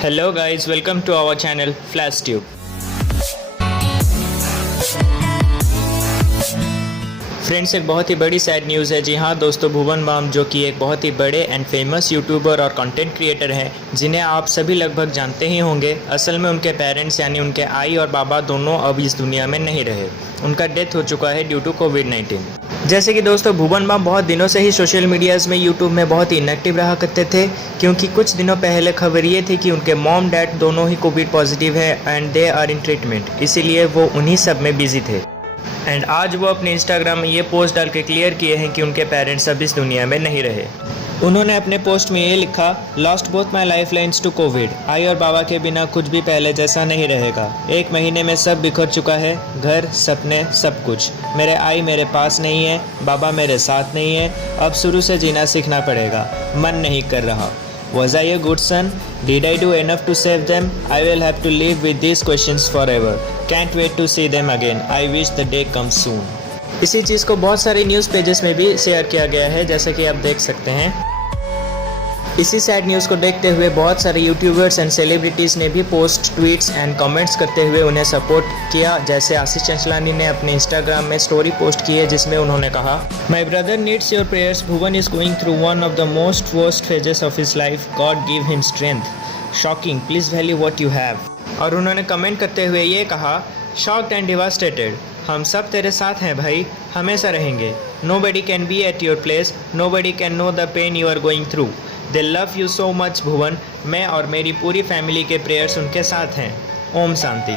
Hello guys, welcome to our channel FlashTube। Friends, एक बहुत ही बड़ी सैड न्यूज़ है। जी हाँ दोस्तों, भुवन बाम जो कि एक बहुत ही बड़े एंड फेमस यूट्यूबर और कंटेंट क्रिएटर हैं, जिन्हें आप सभी लगभग जानते ही होंगे। असल में उनके पेरेंट्स यानी उनके आई और बाबा दोनों अब इस दुनिया में नहीं रहे। उनका डेथ हो चुका है ड्यू टू कोविड-19। जैसे कि दोस्तों, भुवन बाम बहुत दिनों से ही सोशल मीडियाज़ में यूट्यूब में बहुत ही इनएक्टिव रहा करते थे, क्योंकि कुछ दिनों पहले खबर ये थी कि उनके मॉम डैड दोनों ही कोविड पॉजिटिव है and they are in treatment, इसीलिए वो उन्हीं सब में बिजी थे। एंड आज वो अपने इंस्टाग्राम में ये पोस्ट डाल के क्लियर किए हैं कि उनके पेरेंट्स अब इस दुनिया में नहीं रहे। उन्होंने अपने पोस्ट में ये लिखा, lost both my life lines to covid. आई और बाबा के बिना कुछ भी पहले जैसा नहीं रहेगा। 1 महीने में सब बिखर चुका है, घर, सपने, सब कुछ। मेरे आई मेरे पास नहीं है, बाबा मेरे साथ नहीं है। अब शुरू से जीना सीखना पड़ेगा, मन नहीं कर रहा। Was I a good son? Did I do enough to save them? I will have to live with these questions forever. Can't wait to see them again. I wish the day comes soon. इसी चीज़ को बहुत सारे news pages में भी share किया गया है, जैसा कि आप देख सकते हैं। इसी सैड न्यूज़ को देखते हुए बहुत सारे यूट्यूबर्स एंड सेलिब्रिटीज़ ने भी पोस्ट, ट्वीट्स एंड कमेंट्स करते हुए उन्हें सपोर्ट किया। जैसे आशीष चंचलानी ने अपने इंस्टाग्राम में स्टोरी पोस्ट की है, जिसमें उन्होंने कहा, my brother needs your prayers. Bhuvan is going through one of the most worst phases of his life. God give him strength. Shocking, please value what you have. और उन्होंने comment करते हुए ये कहा, शॉक्ड एंड डिवास्टेटेड। हम सब तेरे साथ हैं भाई, हमेशा रहेंगे। Nobody can be at your place, nobody can know the pain you are going through. They love you so much भुवन। मैं और मेरी पूरी फैमिली के प्रेयर्स उनके साथ हैं। Om Shanti.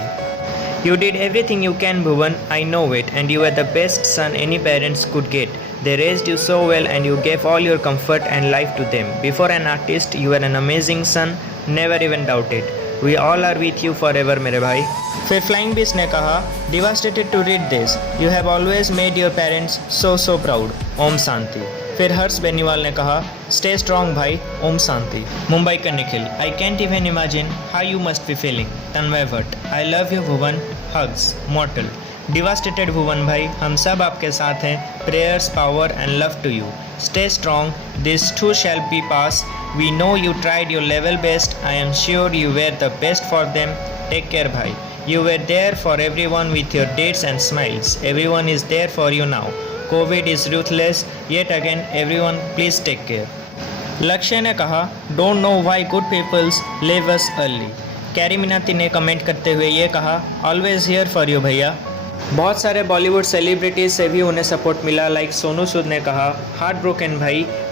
You did everything you can Bhuvan, I know it, and you were the best son any parents could get. They raised you so well and you gave all your comfort and life to them. Before an artist, you were an amazing son, never even doubt it. We all are with you forever मेरे भाई। फिर flying beast ने कहा, devastated to read this, you have always made your parents so proud. Om Shanti. फिर हर्ष बेनीवाल ने कहा, stay strong भाई। ओम शांति। मुंबई का Nikhil, I can't even imagine how you must be feeling. Tanmay Bhatt, I love you Bhuvan, hugs, mortal. Devastated Bhuvan भाई, हम सब आपके साथ हैं। Prayers, power and love to you. Stay strong, this too shall be pass. We know you tried your level best. I am sure you were the best for them. Take care भाई। You were there for everyone with your dates and smiles. Everyone is there for you now. COVID is ruthless. Yet again, everyone please take care. लक्ष्य ने कहा, Don't know why good peoples leave us early. Carry Minati ने comment करते हुए ये कहा, Always here for you भैया। बहुत सारे बॉलीवुड सेलिब्रिटीज से भी उन्हें सपोर्ट मिला। लाइक सोनू सूद ने कहा, हार्ट ब्रोकन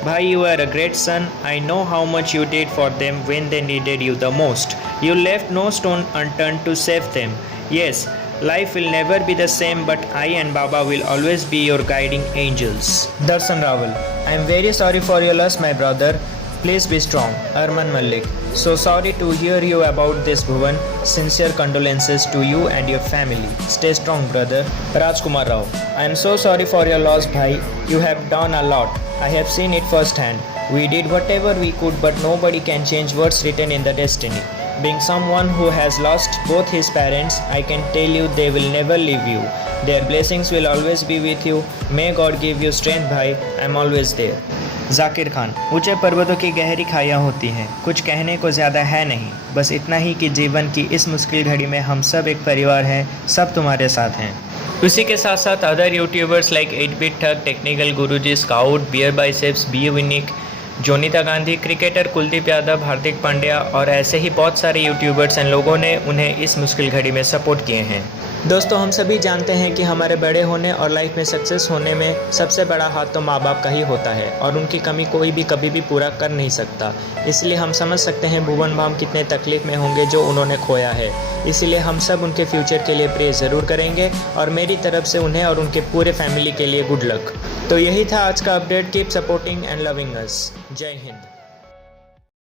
भाई you are a great son. I know how much you did for them when they needed you the most. You left no stone unturn to save them. Yes, life will never be the same but I and Baba will always be your guiding angels. Darshan Raval, I am very sorry for your loss my brother, please be strong. Arman Malik, so sorry to hear you about this Bhuvan. Sincere condolences to you and your family. Stay strong brother. Rajkumar Rao, I am so sorry for your loss bhai. You have done a lot. I have seen it firsthand. We did whatever we could, but nobody can change what's written in the destiny. Being someone who has lost both his parents, I can tell you they will never leave you. Their blessings will always be with you. May God give you strength bhai. I am always there. Zakir Khan, ऊंचे पर्वतों की गहरी खाइयाँ होती हैं, कुछ कहने को ज़्यादा है नहीं, बस इतना ही कि जीवन की इस मुश्किल घड़ी में हम सब एक परिवार हैं, सब तुम्हारे साथ हैं। उसी के साथ साथ other YouTubers like 8-Bit thug, technical Guruji, scout, beer biceps, be unique, Jonita Gandhi, cricketer Kuldeep Yadav, Hardik Pandya और ऐसे ही बहुत सारे यूट्यूबर्स एंड लोगों ने उन्हें इस मुश्किल घड़ी में सपोर्ट किए हैं। दोस्तों, हम सभी जानते हैं कि हमारे बड़े होने और लाइफ में सक्सेस होने में सबसे बड़ा हाथ तो माँ बाप का ही होता है और उनकी कमी कोई भी कभी भी पूरा कर नहीं सकता। इसलिए हम समझ सकते हैं भुवन बाम कितने तकलीफ में होंगे जो उन्होंने खोया है। इसीलिए हम सब उनके फ्यूचर के लिए प्रे ज़रूर करेंगे और मेरी तरफ से उन्हें और उनके पूरे फैमिली के लिए गुड लक। तो यही था आज का update. Keep supporting and loving अस। जय हिंद।